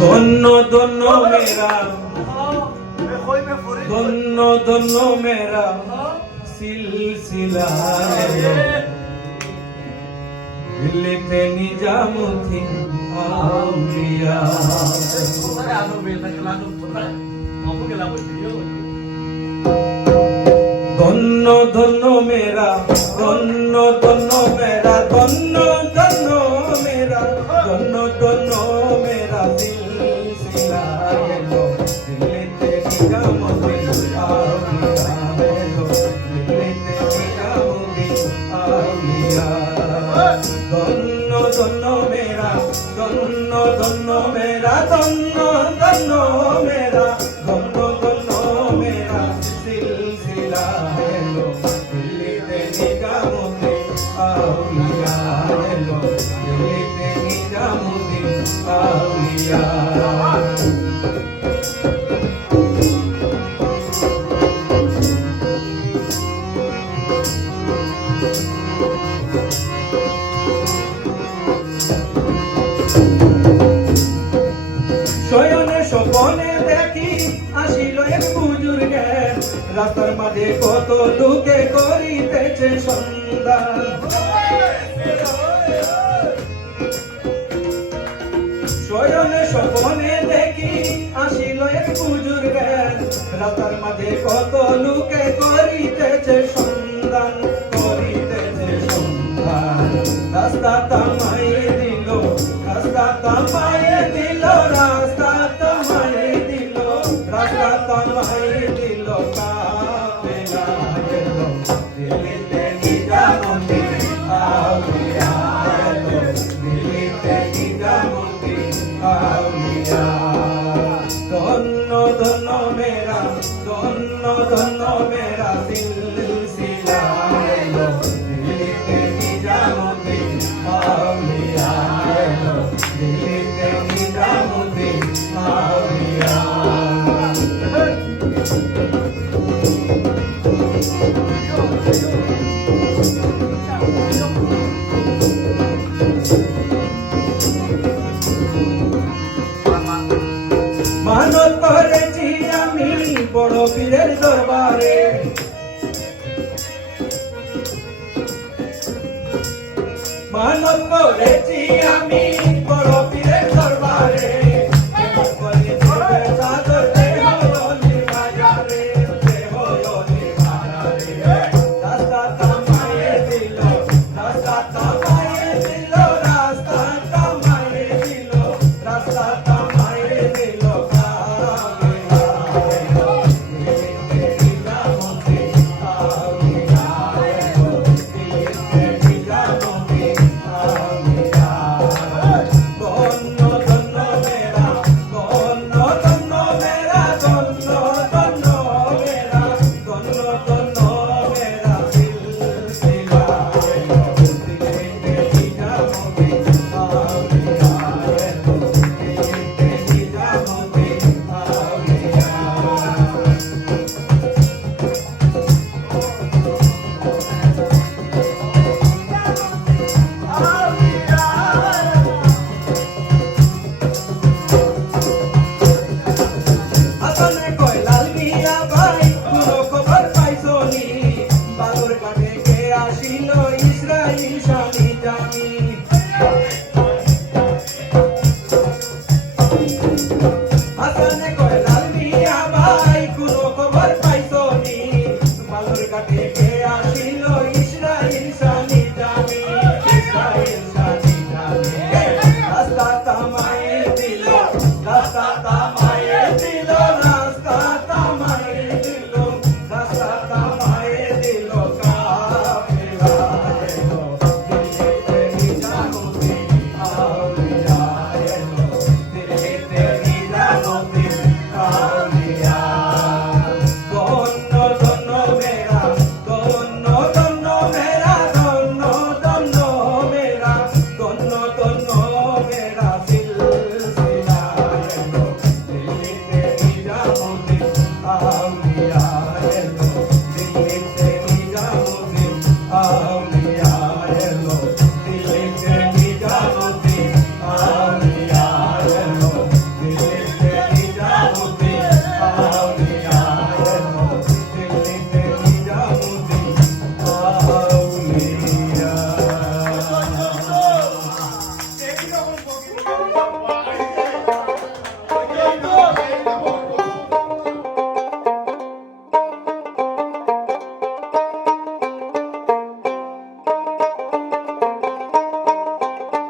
ধন্য ধন্য মেরা ধন্য ধন্য মেরা সিলসিলা দিল্লিতে নিজামুদ্দিন আউলিয়া। ধন্য ধন্য মেরা ধন্য ধন্য মেরা ধন্য ধন্য মেরা ধন্য ধন্য মেরা সিলসিলা ধন্য ধন্য মেরা ধন্য ধন্য মেরা রাস্তার মাঝে কত লোকে করিতেছে সন্ধান স্বপনে দেখি আসিল এক পুজুর রাস্তার মাঝে কত লোকে ধন্য ধন্য মেরা ধন্য ধন্য মেরা সিলসিলা বড় পীরের দরবারে। মানব করেছি আমি বড় জানি হাসানে কয় লাল মিয়া ভাই কোনো খবর পাইছো নি? বালুর কাটে